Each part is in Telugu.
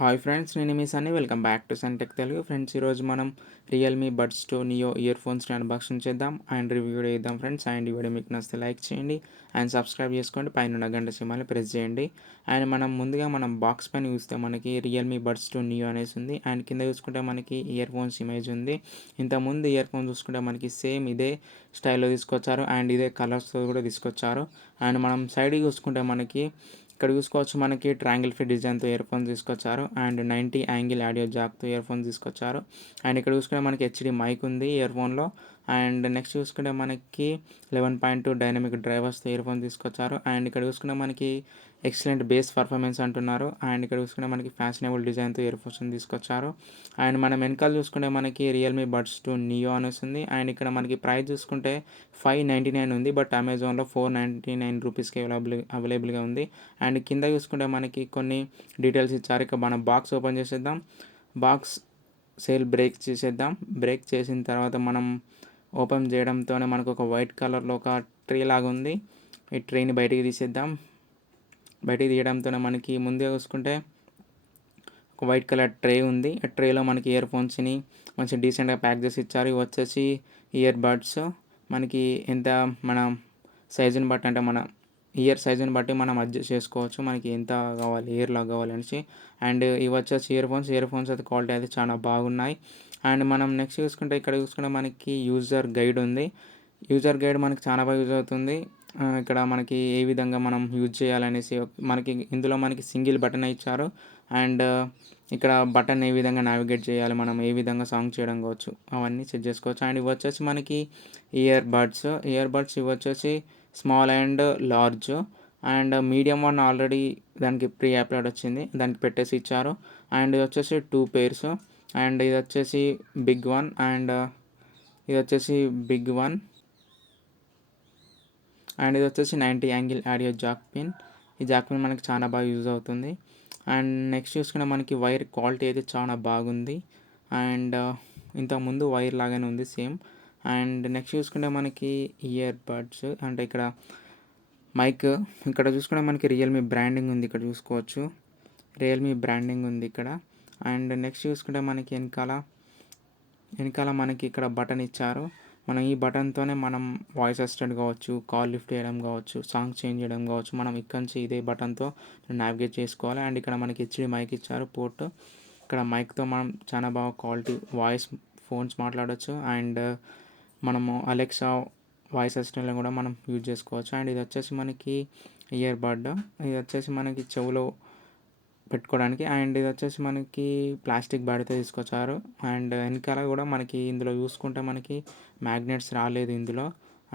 హాయ్ ఫ్రెండ్స్, నేను మీ Sunny. Welcome back to Suntech Telugu. Friends, ఈరోజు మనం రియల్మీ బడ్స్ టూ నియో ఇయర్ ఫోన్స్ని అన్బాక్సింగ్ చేద్దాం అండ్ రివ్యూ కూడా చేద్దాం ఫ్రెండ్స్. అండ్ ఈ వీడియో మీకు నచ్చితే లైక్ చేయండి అండ్ సబ్స్క్రైబ్ చేసుకోండి, పైన ఉన్న గంట సింబల్ని ప్రెస్ చేయండి. అండ్ మనం బాక్స్ పైన చూస్తే మనకి రియల్మీ బడ్స్ టూ నియో అనేసి ఉంది. అండ్ కింద చూసుకుంటే మనకి ఇయర్ ఫోన్స్ ఇమేజ్ ఉంది. ఇంతకుముందు ఇయర్ ఫోన్స్ చూసుకుంటే మనకి సేమ్ ఇదే స్టైల్లో తీసుకొచ్చారు అండ్ ఇదే కలర్స్తో కూడా తీసుకొచ్చారు. అండ్ మనం సైడ్కి చూసుకుంటే మనకి ఇక్కడ చూసుకోవచ్చు, మనకి ట్రయాంగిల్ ఫిట్ డిజైన్తో ఇయర్ ఫోన్స్ తీసుకొచ్చారు అండ్ 90 యాంగిల్ ఆడియో జాక్తో ఇయర్ ఫోన్స్ తీసుకొచ్చారు. అండ్ ఇక్కడ చూసుకుంటే మనకి హెచ్డి మైక్ ఉంది ఇయర్ ఫోన్లో. అండ్ నెక్స్ట్ చూసుకుంటే మనకి 11.2 డైనమిక్ డ్రైవర్స్తో ఇయర్ ఫోన్ తీసుకొచ్చారు. అండ్ ఇక్కడ చూసుకుంటే మనకి ఎక్సలెంట్ బేస్ పర్ఫార్మెన్స్ అంటున్నారు. అండ్ ఇక్కడ చూసుకుంటే మనకి ఫ్యాషనబుల్ డిజైన్తో ఇయర్ ఫోన్స్ తీసుకొచ్చారు. అండ్ మనం వెనకాల చూసుకుంటే మనకి రియల్మీ బడ్స్ టూ నియో అనేసి ఉంది. అండ్ ఇక్కడ మనకి ప్రైస్ చూసుకుంటే 599 ఉంది, బట్ అమెజాన్లో 499 రూపీస్కి అవైలబుల్గా ఉంది. అండ్ కింద చూసుకుంటే మనకి కొన్ని డీటెయిల్స్ ఇచ్చారు. ఇక మనం బాక్స్ ఓపెన్ చేసేద్దాం. బాక్స్ సేల్ బ్రేక్ చేసేద్దాం. బ్రేక్ చేసిన తర్వాత మనం ఓపెన్ చేయడంతోనే మనకు ఒక వైట్ కలర్లో ఒక ట్రే లాగా ఉంది. ఈ ట్రేని బయటికి తీసేద్దాం. బయటికి తీయడంతోనే మనకి ముందే చూసుకుంటే ఒక వైట్ కలర్ ట్రే ఉంది. ఆ ట్రేలో మనకి ఇయర్ ఫోన్స్ని మంచి డీసెంట్గా ప్యాక్ చేసి ఇచ్చారు. ఇవి వచ్చేసి ఇయర్ బడ్స్. మనకి ఎంత మన సైజుని బట్టి, అంటే మన ఇయర్ సైజుని బట్టి మనం అడ్జస్ట్ చేసుకోవచ్చు, మనకి ఎంత కావాలి, ఇయర్లో కావాలి అనేసి. అండ్ ఇవి వచ్చేసి ఇయర్ ఫోన్స్ అయితే క్వాలిటీ అయితే చాలా బాగున్నాయి. అండ్ మనం నెక్స్ట్ చూసుకుంటే ఇక్కడ చూసుకుంటే మనకి యూజర్ గైడ్ ఉంది. యూజర్ గైడ్ మనకి చాలా బాగా యూజ్ అవుతుంది. ఇక్కడ మనకి ఏ విధంగా మనం యూజ్ చేయాలనేసి మనకి ఇందులో మనకి సింగిల్ బటన్ ఇచ్చారు. అండ్ ఇక్కడ బటన్ ఏ విధంగా నావిగేట్ చేయాలి, మనం ఏ విధంగా సాంగ్ చేయడం కావచ్చు, అవన్నీ సెట్ చేసుకోవచ్చు. అండ్ ఇవి వచ్చేసి మనకి ఇయర్ బడ్స్ ఇవి వచ్చేసి small and large. And medium one already దానికి ప్రీ అప్లోడ్ వచ్చింది, దానికి పెట్టేసి ఇచ్చారు. అండ్ ఇది వచ్చేసి 2 pairs. అండ్ ఇది వచ్చేసి బిగ్ వన్ అండ్ ఇది వచ్చేసి బిగ్ వన్. అండ్ ఇది వచ్చేసి 90 యాంగిల్ ఆడియో జాక్ పిన్. ఈ జాక్ పిన్ మనకి చాలా బాగా యూజ్ అవుతుంది. అండ్ నెక్స్ట్ చూసుకుంటే మనకి వైర్ క్వాలిటీ అయితే చాలా బాగుంది. అండ్ ఇంతకుముందు వైర్ లాగానే ఉంది సేమ్. అండ్ నెక్స్ట్ చూసుకుంటే మనకి ఇయర్ బడ్స్, అంటే ఇక్కడ మైక్. ఇక్కడ చూసుకుంటే మనకి రియల్మీ బ్రాండింగ్ ఉంది, ఇక్కడ చూసుకోవచ్చు రియల్మీ బ్రాండింగ్ ఉంది ఇక్కడ. అండ్ నెక్స్ట్ చూసుకుంటే మనకి వెనకాల మనకి ఇక్కడ బటన్ ఇచ్చారు. మనం ఈ బటన్తోనే మనం వాయిస్ అసిస్టెంట్ కావచ్చు, కాల్ లిఫ్ట్ చేయడం కావచ్చు, సాంగ్ చేంజ్ చేయడం కావచ్చు, మనం ఇక్కడ నుంచి ఇదే బటన్తో నావిగేట్ చేసుకోవాలి. అండ్ ఇక్కడ మనకి హెచ్డి మైక్ ఇచ్చారు పోర్ట్. ఇక్కడ మైక్తో మనం చాలా బాగా క్వాలిటీ వాయిస్ ఫోన్స్ మాట్లాడవచ్చు. అండ్ మనము అలెక్సా వాయిస్ అసిస్టెంట్లో కూడా మనం యూజ్ చేసుకోవచ్చు. అండ్ ఇది వచ్చేసి మనకి ఇయర్ బడ్. ఇది వచ్చేసి మనకి చెవులో పెట్టుకోవడానికి. అండ్ ఇది వచ్చేసి మనకి ప్లాస్టిక్ బాడీతో తీసుకొచ్చారు. అండ్ వెనకాల కూడా మనకి ఇందులో చూసుకుంటే మనకి మ్యాగ్నెట్స్ రాలేదు ఇందులో.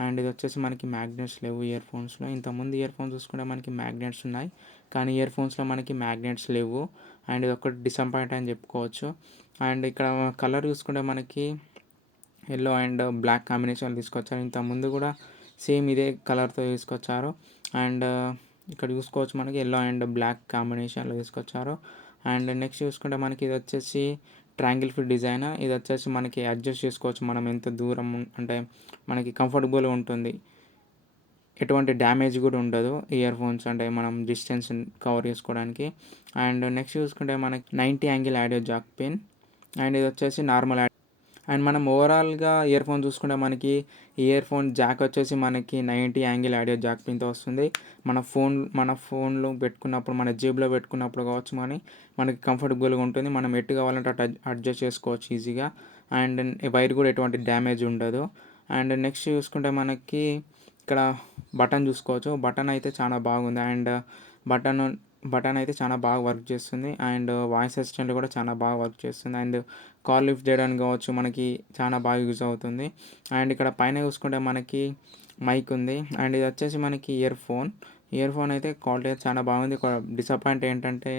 అండ్ ఇది వచ్చేసి మనకి మ్యాగ్నెట్స్ లేవు ఇయర్ ఫోన్స్లో. ఇంతకుముందు ఇయర్ ఫోన్స్ చూసుకుంటే మనకి మ్యాగ్నెట్స్ ఉన్నాయి, కానీ ఇయర్ ఫోన్స్లో మనకి మ్యాగ్నెట్స్ లేవు. అండ్ ఇది ఒకటి డిసప్పాయింట్ అని చెప్పుకోవచ్చు. అండ్ ఇక్కడ కలర్ చూసుకుంటే మనకి ఎల్లో అండ్ బ్లాక్ కాంబినేషన్ తీసుకొచ్చారు. ఇంతకుముందు కూడా సేమ్ ఇదే కలర్తో తీసుకొచ్చారు. అండ్ ఇక్కడ చూసుకోవచ్చు మనకి ఎల్లో అండ్ బ్లాక్ కాంబినేషన్లో తీసుకొచ్చారు. అండ్ నెక్స్ట్ చూసుకుంటే మనకి ఇది వచ్చేసి ట్రయాంగిల్ ఫిట్ డిజైన్. ఇది వచ్చేసి మనకి అడ్జస్ట్ చేసుకోవచ్చు, మనం ఎంత దూరం అంటే మనకి కంఫర్టబుల్గా ఉంటుంది, ఎటువంటి డ్యామేజ్ కూడా ఉండదు ఇయర్ ఫోన్స్, అంటే మనం డిస్టెన్స్ కవర్ చేసుకోవడానికి. అండ్ నెక్స్ట్ చూసుకుంటే మనకి 90 angle audio Jack pin. And ఇది వచ్చేసి నార్మల్. అండ్ మనం ఓవరాల్గా ఇయర్ ఫోన్ చూసుకుంటే మనకి ఇయర్ ఫోన్ జాక్ వచ్చేసి మనకి 90 యాంగిల్ ఆడియో జాక్ పిన్తో వస్తుంది. మన ఫోన్లో పెట్టుకున్నప్పుడు, మన జేబులో పెట్టుకున్నప్పుడు కావచ్చు, మనకి కంఫర్టబుల్గా ఉంటుంది. మనం ఎటు కావాలంటే అటు అడ్జస్ట్ చేసుకోవచ్చు ఈజీగా. అండ్ వైర్ కూడా ఎటువంటి డ్యామేజ్ ఉండదు. అండ్ నెక్స్ట్ చూసుకుంటే మనకి ఇక్కడ బటన్ చూసుకోవచ్చు. బటన్ అయితే చాలా బాగుంది. అండ్ బటన్ బటన్ అయితే చాలా బాగా వర్క్ చేస్తుంది. అండ్ వాయిస్ అసిస్టెంట్ కూడా చాలా బాగా వర్క్ చేస్తుంది. అండ్ కాల్ లిఫ్ట్ చేయడానికి కావచ్చు, మనకి చాలా బాగా యూజ్ అవుతుంది. అండ్ ఇక్కడ పైన చూసుకుంటే మనకి మైక్ ఉంది. అండ్ ఇది వచ్చేసి మనకి ఇయర్ ఫోన్ అయితే క్వాలిటీ అయితే చాలా బాగుంది. ఒక డిసప్పాయింట్ ఏంటంటే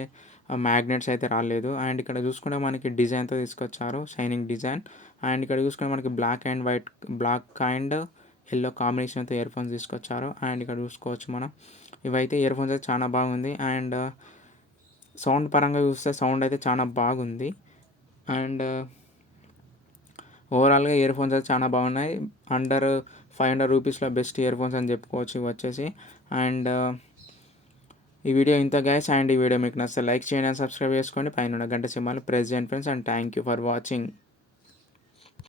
మ్యాగ్నెట్స్ అయితే రాలేదు. అండ్ ఇక్కడ చూసుకుంటే మనకి డిజైన్తో తీసుకొచ్చారు, షైనింగ్ డిజైన్. అండ్ ఇక్కడ చూసుకుంటే మనకి బ్లాక్ అండ్ ఎల్లో కాంబినేషన్తో ఇయర్ ఫోన్స్ తీసుకొచ్చారు. అండ్ ఇక్కడ చూసుకోవచ్చు మనం, ఇవైతే ఇయర్ ఫోన్స్ అయితే చాలా బాగుంది. అండ్ సౌండ్ పరంగా చూస్తే సౌండ్ అయితే చాలా బాగుంది. అండ్ ఓవరాల్గా ఇయర్ ఫోన్స్ అయితే చాలా బాగున్నాయి. అండర్ 500 రూపీస్లో బెస్ట్ ఇయర్ ఫోన్స్ అని చెప్పుకోవచ్చు ఇవి వచ్చేసి. అండ్ ఈ వీడియో ఇంత గైస్, అండ్ ఈ వీడియో మీకు నచ్చితే లైక్ చేయండి అండ్ సబ్స్క్రైబ్ చేసుకోండి. పైన ఉన్న గంట సింబల్ని ప్రెస్ చేయండి friends, and thank you for watching.